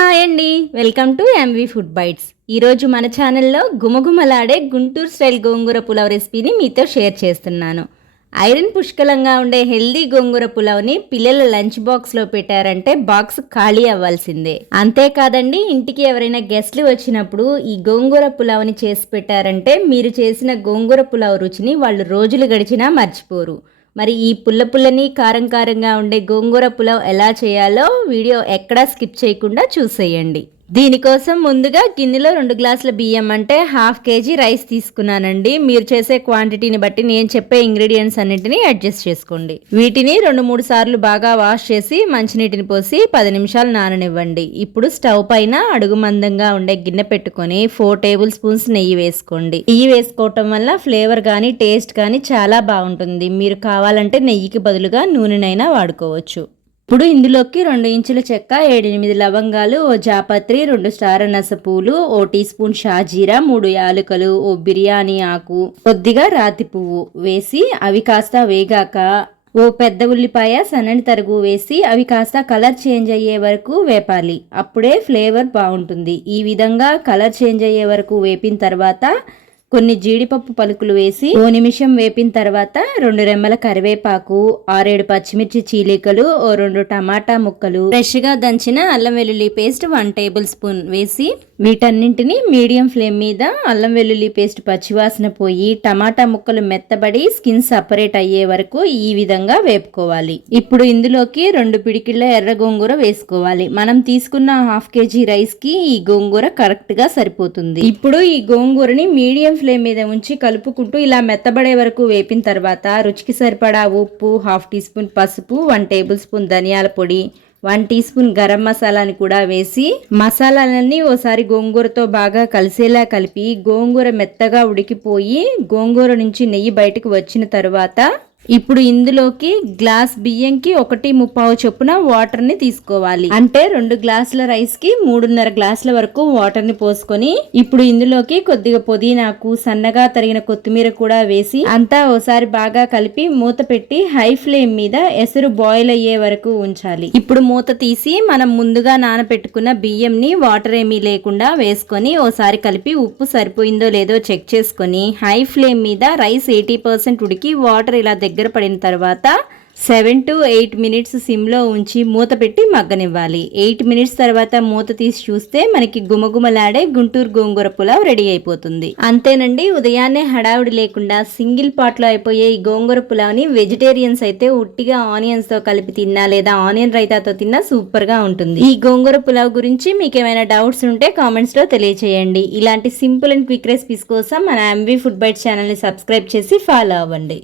Hi అండి, welcome to MV food bites. ఈరోజు మన ఛానల్లో గుమగుమలాడే గుంటూరు స్టైల్ గోంగూర పులావ్ రెసిపీని మీతో షేర్ చేస్తున్నాను. ఐరన్ పుష్కలంగా ఉండే హెల్దీ గోంగూర పులావ్ని పిల్లల లంచ్ బాక్స్లో పెట్టారంటే బాక్స్ ఖాళీ అవ్వాల్సిందే. అంతేకాదండి, ఇంటికి ఎవరైనా గెస్ట్లు వచ్చినప్పుడు ఈ గోంగూర పులావ్ని చేసి పెట్టారంటే మీరు చేసిన గోంగూర పులావ్ రుచిని వాళ్ళు రోజులు గడిచినా మర్చిపోరు. మరి ఈ పుల్లని కారంగా ఉండే గోంగూర పులావ్ ఎలా చేయాలో వీడియో ఎక్కడా స్కిప్ చేయకుండా చూసేయండి. దీనికోసం ముందుగా గిన్నెలో 2 గ్లాసుల బియ్యం అంటే 1/2 kg రైస్ తీసుకున్నానండి. మీరు చేసే క్వాంటిటీని బట్టి నేను చెప్పే ఇంగ్రీడియంట్స్ అన్నింటినీ అడ్జస్ట్ చేసుకోండి. వీటిని 2-3 సార్లు బాగా వాష్ చేసి మంచినీటిని పోసి 10 నిమిషాలు నాననివ్వండి. ఇప్పుడు స్టవ్ పైన అడుగు మందంగా ఉండే గిన్నె పెట్టుకొని 4 టేబుల్ స్పూన్స్ నెయ్యి వేసుకోండి. నెయ్యి వేసుకోవటం వల్ల ఫ్లేవర్ కానీ టేస్ట్ కానీ చాలా బాగుంటుంది. మీరు కావాలంటే నెయ్యికి బదులుగా నూనెనైనా వాడుకోవచ్చు. ఇప్పుడు ఇందులోకి 2 ఇంచుల చెక్క, 7-8 లవంగాలు, ఓ జాపత్రి, 2 స్టార్ అనాస పూలు, ఓ టీ స్పూన్ షాజీరా, 3 యాలకులు, ఓ బిర్యానీ ఆకు, కొద్దిగా రాతి పువ్వు వేసి అవి కాస్త వేగాక ఓ పెద్ద ఉల్లిపాయ సన్నని తరుగు వేసి అవి కాస్త కలర్ చేంజ్ అయ్యే వరకు వేపాలి. అప్పుడే ఫ్లేవర్ బాగుంటుంది. ఈ విధంగా కలర్ చేంజ్ అయ్యే వరకు వేపిన తర్వాత కొన్ని జీడిపప్పు పలుకులు వేసి 1 నిమిషం వేపిన తర్వాత 2 రెమ్మల కరివేపాకు, 6-7 పచ్చిమిర్చి చీలికలు, ఓ 2 టమాటా ముక్కలు, ఫ్రెష్ గా దంచిన అల్లం వెల్లుల్లి పేస్ట్ 1 టేబుల్ స్పూన్ వేసి వీటన్నింటిని మీడియం ఫ్లేమ్ మీద అల్లం వెల్లుల్లి పేస్ట్ పచ్చివాసన పోయి టమాటా ముక్కలు మెత్తబడి స్కిన్ సపరేట్ అయ్యే వరకు ఈ విధంగా వేపుకోవాలి. ఇప్పుడు ఇందులోకి 2 పిడికిళ్ళ ఎర్ర గోంగూర వేసుకోవాలి. మనం తీసుకున్న 1/2 kg రైస్ కి ఈ గోంగూర కరెక్ట్ గా సరిపోతుంది. ఇప్పుడు ఈ గోంగూరని మీడియం ఫ్లేమ్ మీద ఉంచి కలుపుకుంటూ ఇలా మెత్తబడే వరకు వేపిన తర్వాత రుచికి సరిపడా ఉప్పు, 1/2 టీ స్పూన్ పసుపు, 1 టేబుల్ స్పూన్ ధనియాల పొడి, 1 టీ స్పూన్ గరం మసాలాని కూడా వేసి మసాలాలన్నీ ఓసారి గోంగూరతో బాగా కలిసేలా కలిపి గోంగూర మెత్తగా ఉడికిపోయి గోంగూర నుంచి నెయ్యి బయటకు వచ్చిన తర్వాత ఇప్పుడు ఇందులోకి గ్లాస్ బియ్యంకి 1.25 చొప్పున వాటర్ ని తీసుకోవాలి. అంటే 2 గ్లాసుల రైస్ కి 3.5 గ్లాసుల వరకు వాటర్ ని పోసుకొని ఇప్పుడు ఇందులోకి కొద్దిగా పుదీనాకు, సన్నగా తరిగిన కొత్తిమీర కూడా వేసి అంతా ఓసారి బాగా కలిపి మూత పెట్టి హై ఫ్లేమ్ మీద ఎసరు బాయిల్ అయ్యే వరకు ఉంచాలి. ఇప్పుడు మూత తీసి మనం ముందుగా నానబెట్టుకున్న బియ్యంని వాటర్ ఏమీ లేకుండా వేసుకొని ఓసారి కలిపి ఉప్పు సరిపోయిందో లేదో చెక్ చేసుకొని హై ఫ్లేమ్ మీద రైస్ 80% ఉడికి వాటర్ ఇలా దగ్గర పడిన తర్వాత 7 to 8 మినిట్స్ సిమ్లో ఉంచి మూత పెట్టి మగ్గనివ్వాలి. 8 మినిట్స్ తర్వాత మూత తీసి చూస్తే మనకి గుమగుమలాడే గుంటూరు గోంగూర పులావ్ రెడీ అయిపోతుంది. అంతేనండి, ఉదయాన్నే హడావుడి లేకుండా సింగిల్ పాట్లో అయిపోయే ఈ గోంగూర పులావ్ని వెజిటేరియన్స్ అయితే ఉట్టిగా ఆనియన్స్ తో కలిపి తిన్నా లేదా ఆనియన్ రైతాతో తిన్నా సూపర్ గా ఉంటుంది. ఈ గోంగూర పులావ్ గురించి మీకు ఏమైనా డౌట్స్ ఉంటే కామెంట్స్ లో తెలియచేయండి. ఇలాంటి సింపుల్ అండ్ క్విక్ రెసిపీస్ కోసం మన ఎంవి ఫుడ్ బైట్స్ ఛానల్ ని సబ్స్క్రైబ్ చేసి ఫాలో అవ్వండి.